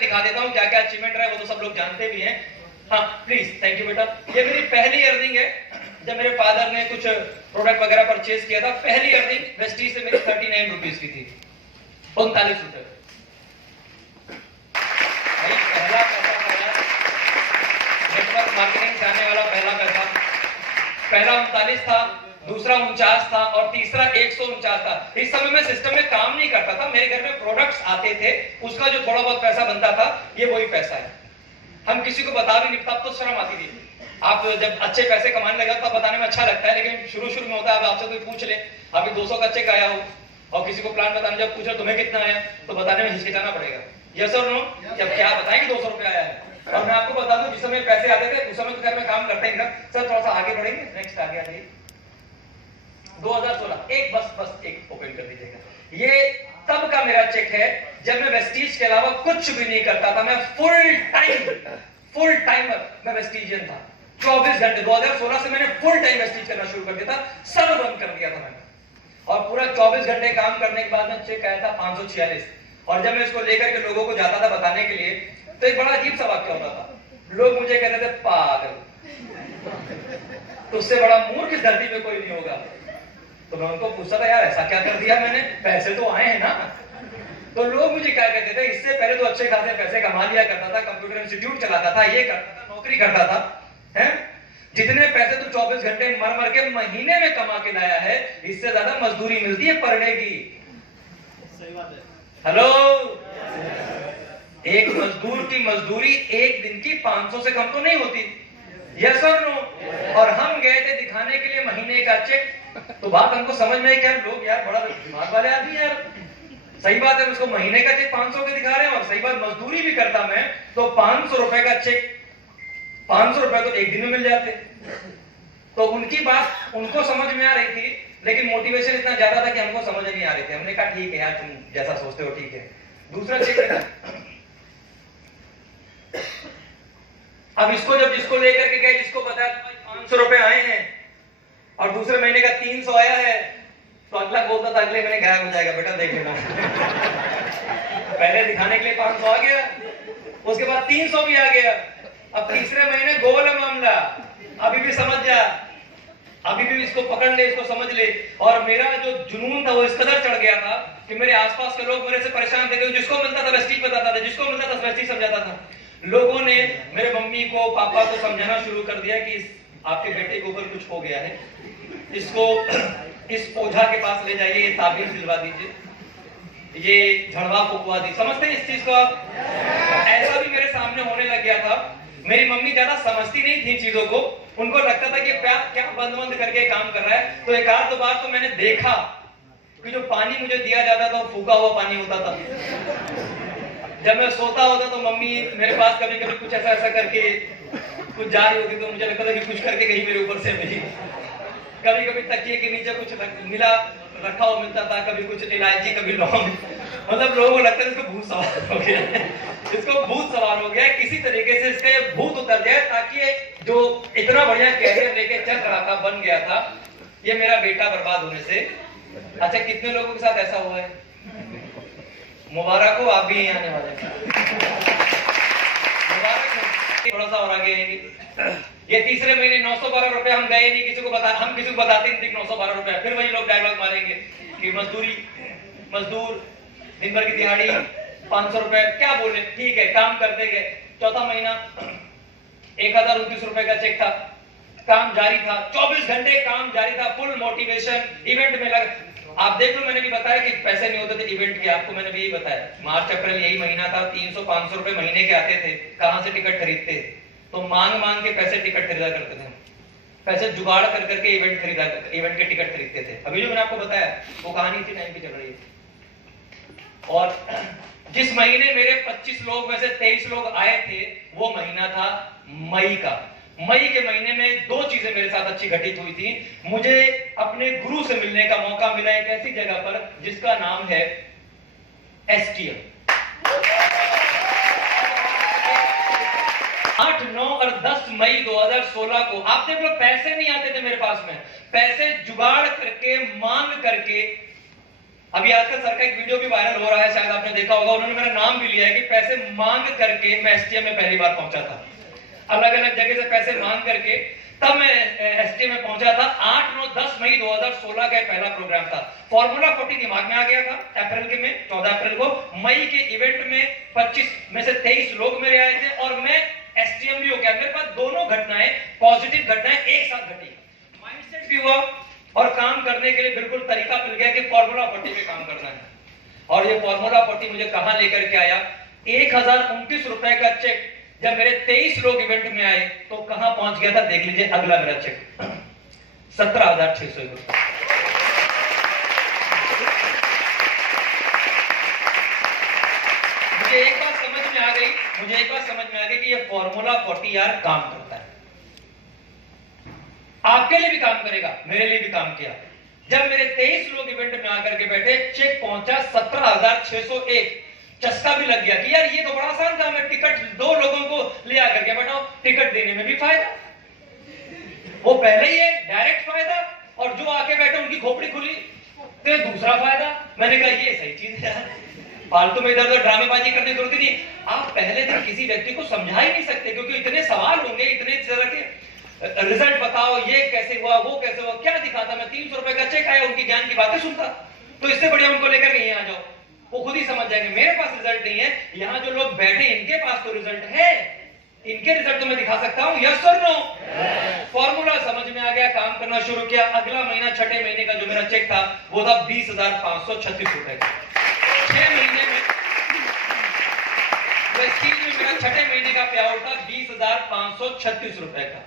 दिखा देता हूँ क्या क्या अचीवमेंट रहा है, वो तो सब लोग जानते भी हैं। हाँ प्लीज, थैंक यू बेटा। ये मेरी पहली अर्निंग है जब मेरे फादर ने कुछ प्रोडक्ट वगैरह परचेज किया था। पहली अर्निंग वेस्टीज से मेरी 39 रुपीज की थी, 39 रुपए। भाई पहला पैसा था, नेटवर्क मार्केटिंग से आने वाला पहला पैसा। पहला 39 था, दूसरा 49 था और तीसरा 149 था। इस समय मैं सिस्टम में काम नहीं करता था, मेरे घर में प्रोडक्ट्स आते थे, उसका जो थोड़ा बहुत पैसा बनता था ये वही पैसा है। हम किसी को बता भी नहीं, तब तो शर्म आती थी। आप जब अच्छे पैसे कमाने लगे तब बताने में अच्छा लगता है, लेकिन शुरू में होता है। अब आपसे कोई पूछ ले अभी 200 का चेक आया हो और किसी को प्लान बताने जब पूछो तुम्हें कितना आया, तो बताने में हिचकिचाना पड़ेगा। यस और नो? जब क्या बताएं कि 200 रुपए आया है। और मैं आपको बता दूं, जिस समय पैसे आते थे उस समय तो घर में काम करते हैं। सर थोड़ा सा आगे बढ़ेंगे, नेक्स्ट आगे आ जाइए। 2016 एक बस एक ओपन कर दीजिएगा। ये तब का मेरा चेक है जब मैं वेस्टीज के अलावा कुछ भी नहीं करता था। मैं फुल टाइम मैं वेस्टीजियन था। 24 घंटे 2016 से मैंने फुल टाइम वेस्टीज करना शुरू कर दिया था, सब बंद कर दिया था मैंने। और पूरा 24 घंटे काम करने के बाद में चेक आया था 546। और जब मैं इसको लेकर के लोगों को जाता था बताने के लिए, तो एक बड़ा अजीब सा वाक्य होता था। लोग मुझे कहते थे पागल, तो उससे बड़ा मूर्ख इस धरती पे कोई नहीं होगा। तो मैं उनको पूछता था यार ऐसा क्या कर दिया मैंने, पैसे तो आए हैं ना। तो लोग मुझे क्या कहते थे, इससे पहले तो अच्छे खासे पैसे कमा लिया करता था, कंप्यूटर इंस्टीट्यूट चलाता था, ये करता था, नौकरी करता था, हैं? जितने पैसे तो 24 घंटे मर के महीने में कमा के लाया है, इससे ज्यादा मजदूरी मिलती है पर डे की। सही बात है। हेलो, एक मजदूर की मजदूरी एक दिन की 500 से कम तो नहीं होती। यस और नो? और हम गए थे दिखाने के लिए महीने का चेक, तो बात हमको समझ में आई कि यार लोग यार बड़ा दिमाग वाले आदमी यार। सही बात है, उसको महीने का चेक 500 के दिखा रहे हैं, और सही बात मजदूरी भी करता मैं तो 500 रुपए का चेक, 500 रुपए तो एक दिन में मिल जाते। तो उनकी बात उनको समझ में आ रही थी, लेकिन मोटिवेशन इतना ज्यादा था कि हमको समझ नहीं आ रही थी। हमने कहा ठीक है यार, तुम जैसा सोचते हो ठीक है। दूसरा चेक अब इसको जब जिसको लेकर के गए, जिसको बताया 500 रुपए आए हैं और दूसरे महीने का 300 आया है, तो अगला बोलता था अगले महीने गायब हो जाएगा बेटा देख लेना। पहले दिखाने के लिए 500 आ गया, उसके बाद 300 भी आ गया, अब तीसरे महीने गोल है मामला। अभी भी समझ जा, अभी भी इसको पकड़ ले, इसको समझ ले। और मेरा जो जुनून था वो इस कदर चढ़ गया था कि मेरे आसपास के लोग मेरे से परेशान थे। जिसको मिलता था वेस्टीज बताता था, जिसको मिलता था वेस्टीज समझाता था। लोगों ने मेरे मम्मी को पापा को समझाना शुरू कर दिया कि आपके बेटे के ऊपर कुछ हो गया है, इसको इस ओझा के पास ले जाइए, ये ताबीज दिलवा दीजिए, ये झड़वा फुकवा दी। समझते हैं इस चीज को आप? ऐसा भी मेरे सामने होने लग गया था। मेरी मम्मी ज्यादा समझती नहीं थी चीजों को, उनको लगता था कि क्या बंद करके काम कर रहा है। तो एक आध दो बार तो मैंने देखा कि जो पानी मुझे दिया जाता था वो फूका हुआ पानी होता था। जब मैं सोता होता तो मम्मी मेरे पास कभी कभी कुछ ऐसा करके कुछ जा रही होती, तो मुझे लगता था कि कुछ करके कहीं मेरे ऊपर से मिली। कभी कभी तकिए के नीचे कुछ मिला, रखा हुआ मिलता था, कभी कुछ इलायची, कभी लौंग। मतलब लोगों को लगता है इसको भूत सवार हो गया, इसको भूत सवार हो गया। किसी तरीके से इसका ये भूत उतर जाए, ताकि जो इतना बढ़िया कैरियर लेके चल रहा था, बन गया था, ये मेरा बेटा बर्बाद होने से। अच्छा, कितने लोगों के साथ ऐसा हुआ है? मुबारक हो, आप भी आने वाले हैं। मुबारक हो। थोड़ा सा और आगे आएंगे। ये तीसरे महीने 912 रुपए हम गए नहीं, किसी को बताते नहीं 912 रुपए। फिर वही लोग डायलॉग मारेंगे कि मजदूर दिन भर की दिहाड़ी 500 रुपए, क्या बोले, ठीक है काम करते गए। चौथा महीना 1029 रुपए का चेक था, काम जारी था, 24 घंटे काम जारी था, फुल मोटिवेशन। इवेंट में लगा, आप देख लो, मैंने भी बताया कि पैसे नहीं होते थे इवेंट के, आपको मैंने भी यही बताया। मार्च अप्रैल यही महीना था, 300-500 रुपए महीने के आते थे। कहां से टिकट खरीदते? तो मांग के पैसे टिकट खरीदा करते थे, पैसे जुगाड़ कर करके इवेंट के टिकट खरीदते थे। अभी जो मैंने आपको बताया वो कहानी इसी टाइम की चल रही है। और जिस महीने मेरे 25 लोग में से 23 लोग आए थे, वो महीना था मई का। मई के महीने में दो चीजें मेरे साथ अच्छी घटित हुई थी। मुझे अपने गुरु से मिलने का मौका मिला एक ऐसी जगह पर जिसका नाम है एसटीएम। 8, 9 और 10 मई 2016 को, आप देख लो, पैसे नहीं आते थे मेरे पास में, पैसे जुगाड़ करके मांग करके अभी आजकल सर का एक वीडियो भी वायरल हो रहा है, शायद आपने देखा होगा, उन्होंने मेरा नाम भी लिया है कि पैसे मांग करके मैं एसटीएम में पहली बार पहुंचा था। अलग अलग जगह से पैसे मांग करके तब मैं एसटीएम में पहुंचा था। 8, 9, 10 मई 2016 का पहला प्रोग्राम था। फॉर्मूला 40 दिमाग में आ गया था अप्रैल के में 14 अप्रैल को। मई के इवेंट में 25 में से 23 लोग मेरे आए थे और मैं एसटीएम भी हो गया। मेरे पास दोनों घटनाएं, पॉजिटिव घटनाएं एक साथ घटी। माइंडसेट भी हुआ और काम करने के लिए बिल्कुल तरीका मिल गया कि फॉर्मूला 40 में काम करना है। और ये फॉर्मूला 40 मुझे कहां लेकर के आया? 1029 रुपए का चेक जब मेरे 23 लोग इवेंट में आए तो कहां पहुंच गया था? देख लीजिए अगला मेरा चेक 17,600 रुपए। मुझे एक बात समझ में आ गई कि ये फॉर्मूला 40 यार काम करता है। आपके लिए भी काम करेगा, मेरे लिए भी काम किया। जब मेरे 23 लोग इवेंट में आकर के बैठे, चेक पहुंचा 17,601। चस्का भी लग गया कि यार ये तो बड़ा आसान काम है, टिकट 2 लोगों को ले आकर के बैठाओ, टिकट देने में भी फायदा, वो पहले ही है डायरेक्ट फायदा, और जो आके बैठे उनकी खोपड़ी खुली तो दूसरा फायदा। मैंने कहा ये सही चीज है, फालतू में इधर उधर ड्रामेबाजी करने की जरूरत नहीं। आप पहले दिन किसी व्यक्ति को समझा ही नहीं सकते क्योंकि इतने सवाल होंगे, इतने तरह के रिजल्ट बताओ, ये कैसे हुआ, वो कैसे हुआ, क्या दिखाता। मैं 300 रुपए का चेक आया, उनकी ज्ञान की बातें सुनता, तो इससे बढ़िया उनको लेकर के यहाँ आ जाओ, वो खुद ही समझ जाएंगे। मेरे पास रिजल्ट नहीं है, यहाँ जो लोग बैठे इनके पास तो रिजल्ट है, इनके रिजल्ट तो मैं दिखा सकता हूं। यस और नो? फॉर्मूला समझ में आ गया, काम करना शुरू किया। अगला महीना 6ठे महीने का जो मेरा चेक था वो था 20,536 रुपए का। 6 महीने में मेरा 6ठे महीने का पे आउट था 20,536 रुपए का।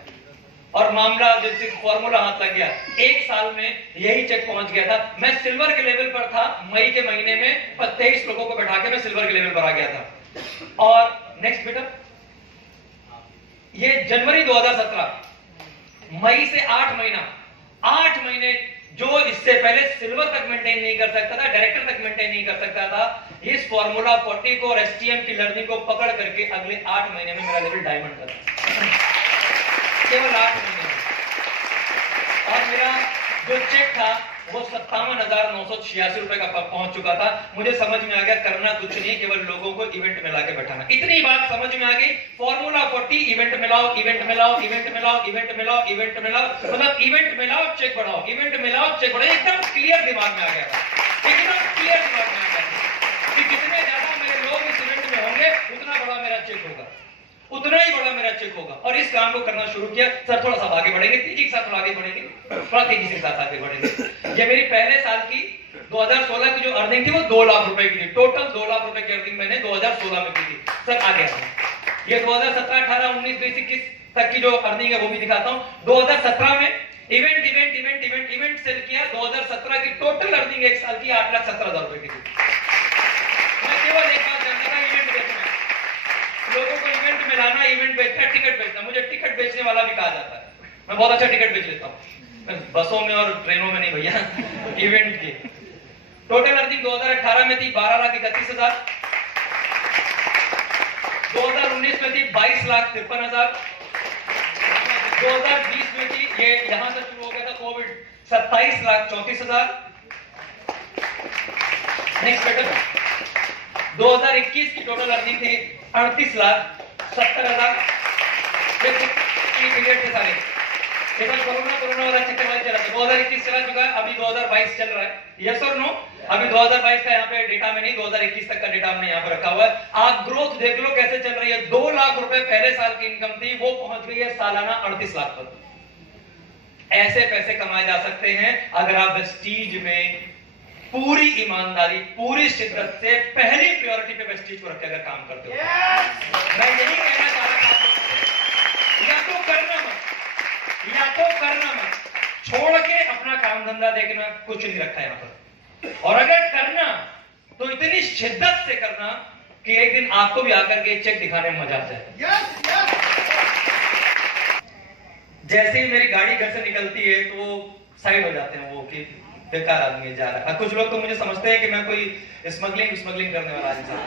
और मामला जैसे फॉर्मूला हाथ लग गया, 1 साल में यही चेक पहुंच गया था। मैं सिल्वर के लेवल पर था। मई के महीने में 23 लोगों को बैठा के मैं सिल्वर के लेवल पर आ गया था। और नेक्स्ट बेटा, ये जनवरी 2017, मई से 8 महीने जो इससे पहले सिल्वर तक मेंटेन नहीं कर सकता था, डायरेक्टर तक मेंटेन नहीं कर सकता था, इस फॉर्मूला 40 को और एसटीएम की लर्निंग को पकड़ करके अगले 8 महीने में मेरा लेवल डायमंड का था, केवल 8 महीने में। और मेरा जो चेक था वो 57,986 रुपए का पहुंच चुका था। मुझे समझ में आ गया करना कुछ नहीं, केवल लोगों को इवेंट में लाके बैठाना। इतनी बात समझ में आ गई। फॉर्मूला 40, इवेंट में लाओ, इवेंट में लाओ, इवेंट में लाओ, इवेंट में लाओ, इवेंट में लाओ, मतलब इवेंट में लाओ चेक बढ़ाओ, इवेंट में लाओ चेक बढ़ाओ। एकदम क्लियर दिमाग में आ गया था, एकदम क्लियर दिमाग में आ गया था कि जितने ज्यादा मेरे लोग इस इवेंट में होंगे उतना बड़ा मेरा चेक होगा, उतना ही बड़ा मेरा चेक होगा। और इस काम को करना शुरू किया। सर थोड़ा सा आगे बढ़ेंगे, तेजी के साथ थोड़ा आगे बढ़ेंगे, थोड़ा तेजी के साथ आगे बढ़ेंगे। ये मेरी पहले साल की 2016 की जो अर्निंग थी वो 2 लाख रुपए की थी। टोटल 2 लाख रुपए की अर्निंग मैंने 2016 में की थी। सर आगे ये 2017, 18, 19, 20, 21 तक की जो अर्निंग है वो भी दिखाता हूँ। 2017 में इवेंट सेल किया। 2017 की टोटल अर्निंग एक साल की 8,17,000 रुपए की थी। मैं केवल एक बात जानता था, इवेंट बेचना, लोगों को इवेंट में लाना, इवेंट बेचना, टिकट बेचना। मुझे टिकट बेचने वाला भी कहा जाता है, मैं बहुत अच्छा टिकट बेच लेता हूँ, बसों में और ट्रेनों में नहीं भैया, इवेंट की। टोटल अर्निंग 2018 में थी 12,31,000, 2019 में थी 22,53,000, 2020 में थी, ये यहां से शुरू हो गया था कोविड, 27,34,000। नेक्स्ट बेटा, 2021 की टोटल अर्निंग थी 38,70,000। पीरियड से सारे कोरोना वाला चक्कर वाला चला था। 2021 चला चुका है, अभी 2022 चल रहा है। यस और नो? अभी 2022 का यहाँ पे डेटा में नहीं, 2021 तक का डेटा हमने यहाँ पर रखा हुआ है। आप ग्रोथ देख लो कैसे चल रही है। 2 लाख रुपए पहले साल की इनकम थी, वो पहुंच गई है सालाना 38 लाख पर। ऐसे पैसे कमाए जा सकते हैं अगर आप वेस्टीज में पूरी ईमानदारी, पूरी शिद्दत से पहली प्रायोरिटी पे वेस्टीज को रखकर अगर काम करते हो। मैं यही कहना चाह रहा था, या तो करना मत, छोड़ के अपना काम धंधा देखना, कुछ नहीं रखा यहाँ पर। और अगर करना तो इतनी शिद्दत से करना कि एक दिन आपको भी आकर के चेक दिखाने में मजा आ जाए। जैसे ही मेरी गाड़ी घर से निकलती है तो वो साइड हो जाते हैं, वो कि बेकार आदमी जा रहा है। कुछ लोग तो मुझे समझते हैं कि मैं कोई स्मगलिंग करने वाला इंसान,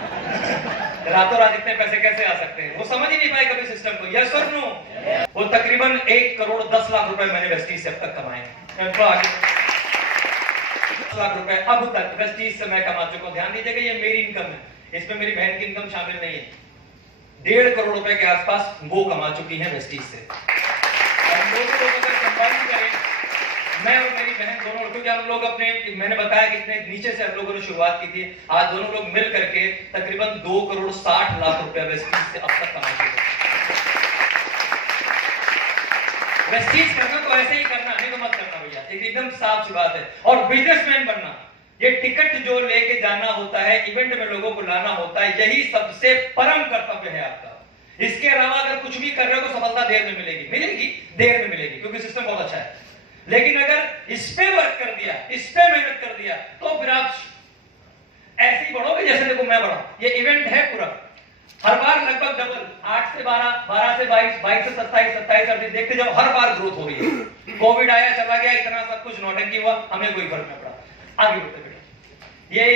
रातों रात इतने पैसे कैसे आ सकते हैं, वो समझ ही नहीं पाए कभी सिस्टम को। यस और नो? वो तकरीबन 1 करोड़ 10 लाख रुपए मैंने वेस्टीज से अब तक कमाए हैं। लाख रुपए अब तक वेस्टीज से मैं कमा चुका हूं। ध्यान दीजिएगा, ये मेरी इनकम है, इसमें मेरी बहन की इनकम शामिल नहीं है। 1.5 करोड़ रुपए के आसपास वो कमा चुकी है वेस्टीज से। हम दोनों लोग अगर कंबाइन करें, मैं और मेरी बहन दोनों, क्योंकि हम लोग अपने, मैंने बताया कितने नीचे से हम लोगों ने शुरुआत की थी, आज दोनों लोग मिल करके तकरीबन 2 करोड़ 60 लाख रुपए वेस्टीज से अब तक कमा चुके हैं। वेस्टीज करना तो ऐसे ही करना, नहीं तो मत करना भैया, एकदम साफ सी बात है। और बिजनेसमैन बनना, ये टिकट जो लेके जाना होता है, इवेंट में लोगों को लाना होता है, यही सबसे परम कर्तव्य है आपका। इसके अलावा अगर कुछ भी कर रहे हो तो सफलता देर में मिलेगी, देर में मिलेगी, क्योंकि सिस्टम बहुत अच्छा है। लेकिन अगर इस पे वर्क कर दिया, इस पे मेहनत कर दिया, तो फिर आप ऐसे ही बढ़ोगे जैसे देखो मैं बढ़ा। ये इवेंट है पूरा, हर बार लगभग डबल, 8 से 12, 12 से 22, 22 से 27, 27 से 28, देखते जब हर बार ग्रोथ हो रही है। कोविड आया, चला गया, इतना सब कुछ नौटंकी हुआ, हमें कोई फर्क नहीं पड़ा, आगे बढ़ते बेटा। ये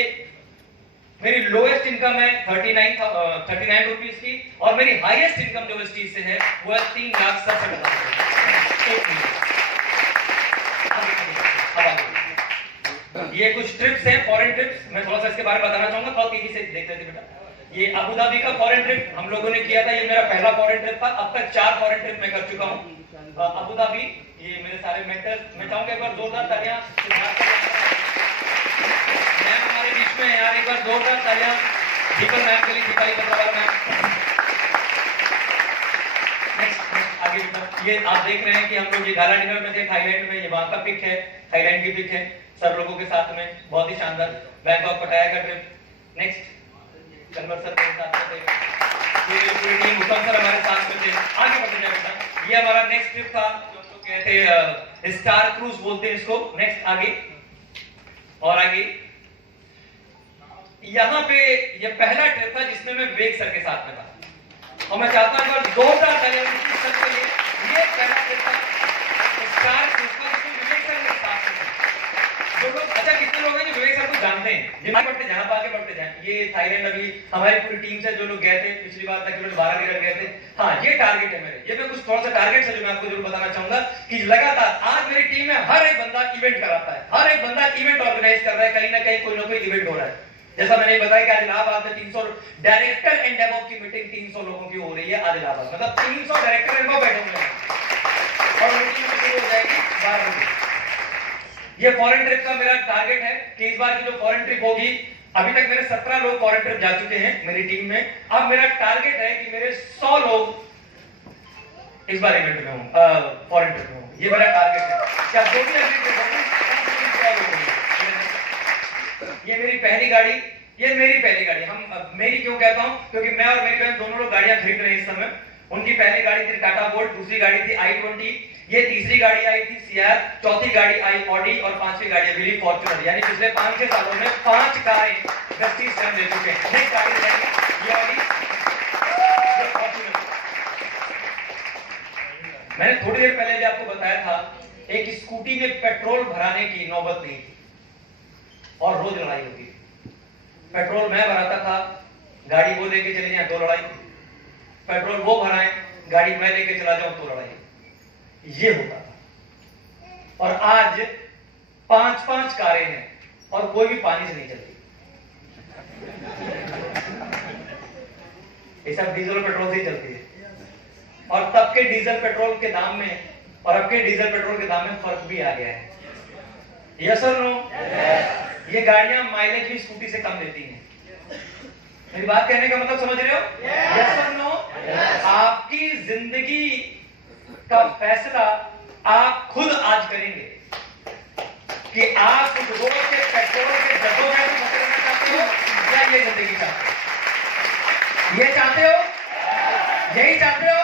मेरी लोएस्ट इनकम है 39 रुपीज की, और मेरी हाईएस्ट इनकम जो वेस्टीज से है वो है 3,67,000। ये कुछ ट्रिप्स हैं, फॉरेन ट्रिप्स, मैं थोड़ा सा इसके बारे में बताना चाहूंगा, थोड़ा तेजी से देख लेते बेटा। ये अबू धाबी का फॉरेन ट्रिप हम लोगों ने किया था, ये मेरा पहला फॉरेन ट्रिप था। अब तक 4 फॉरेन ट्रिप मैं कर चुका हूं। अबू धाबी, ये मेरे सारे मेंटर्स, मैं चाहूंगा एक बार जोरदार तालियां मैम हमारे बीच में यार, एक बार जोरदार तालियां दीपक मैम के लिए, दीपाली कपड़ावाला मैम। नेक्स्ट आगे बेटा, ये आप देख रहे हैं कि हम लोग ये गाला डिनर में थे थाईलैंड में, ये वहां का पिक है, थाईलैंड की पिक है, सब लोगों के साथ में, बहुत ही शानदार। बैंकॉक पटाया का ट्रिप। नेक्स्ट कन्वर सर मेरे साथ में थे, ये पूरी टीम, उत्तम सर हमारे साथ में थे। आगे बढ़ते जाए बेटा, ये हमारा नेक्स्ट ट्रिप था, जो हम लोग कहते हैं स्टार क्रूज बोलते हैं इसको। नेक्स्ट आगे, और आगे यहाँ पे ये पहला ट्रिप था जिसमें मैं विवेक सर के साथ में था, और मैं चाहता हूँ अगर जोरदार तालियां सर के लिए। ये पहला ट्रिप था स्टार क्रूज का, जिसमें विवेक सर के साथ में था। जो लोग, अच्छा कितने लोग हैं जो विवेक सर को जानते हैं, जिन्हें बढ़ते जाए, आगे बढ़ते जाए। ये थाईलैंड अभी हमारी पूरी टीम से जो लोग गए थे, पिछली बार तकरीबन 12 दिन गए थे। हाँ, ये टारगेट है मेरे, ये मैं कुछ थोड़ा सा टारगेट है जो मैं आपको जरूर बताना चाहूंगा कि लगातार आज मेरी टीम में हर एक बंदा इवेंट कराता है, हर एक बंदा इवेंट ऑर्गेनाइज कर रहा है, कहीं ना कहीं कोई ना कोई इवेंट हो रहा है। जैसा मैंने बताया कि आज इलाहाबाद में 300 डायरेक्टर एंड डेवॉप की मीटिंग 300 लोगों की हो रही है आज इलाहाबाद, मतलब 300 डायरेक्टर एंड डेवॉप बैठे हुए हैं, और मीटिंग शुरू हो जाएगी 12 बजे। ये फॉरेन ट्रिप का मेरा टारगेट है कि इस बार की जो फॉरेन ट्रिप होगी, अभी तक मेरे 17 लोग फॉरेन ट्रिप जा चुके हैं मेरी टीम में। अब मेरा टारगेट है कि मेरे 100 लोग इस बार इवेंट में हों, फॉरेन ट्रिप में हों। ये मेरा टारगेट है। क्या जो भी अभी ये मेरी पहली गाड़ी, ये मेरी पहली गाड़ी, हम मेरी क्यों कहता हूं, क्योंकि मैं और मेरी बहन दोनों लोग गाड़ियां खरीद रहे हैं इस समय। उनकी पहली गाड़ी थी टाटा बोल्ट, दूसरी गाड़ी थी i20, ये तीसरी गाड़ी आई थी सियार, चौथी गाड़ी आई ऑडी, और पांचवी गाड़ी अभी फॉर्च्यूनर। यानी पिछले 5-6 सालों में 5 कारें वेस्टीज से हम ले चुके हैं। नेक्स्ट गाड़ी रहेगी ये ऑडी, ये फॉर्च्यूनर। मैंने थोड़ी देर पहले भी आपको बताया था, एक स्कूटी में पेट्रोल भराने की नौबत नहीं थी, और रोज लड़ाई होगी। पेट्रोल मैं भराता था, गाड़ी वो लेके चले जाए तो लड़ाई, पेट्रोल वो भराए, गाड़ी मैं लेके चला जाऊं तो लड़ाई, ये होता था। और आज 5-5 कारें हैं और कोई भी पानी से नहीं चलती। ये सब डीजल और पेट्रोल से ही चलती है। और तब के डीजल पेट्रोल के दाम में और अब के डीजल पेट्रोल के दाम में फर्क भी आ गया है। यस और नो? ये गाड़ियां माइलेज भी स्कूटी से कम देती हैं। मेरी बात कहने का मतलब समझ रहे हो? यस और नो? आपकी जिंदगी का फैसला आप खुद आज करेंगे कि आप उस रोज के पेट्रोल के जद्दोजहद में करना चाहते हो या ये जिंदगी चाहते हो? ये चाहते हो? यही चाहते हो?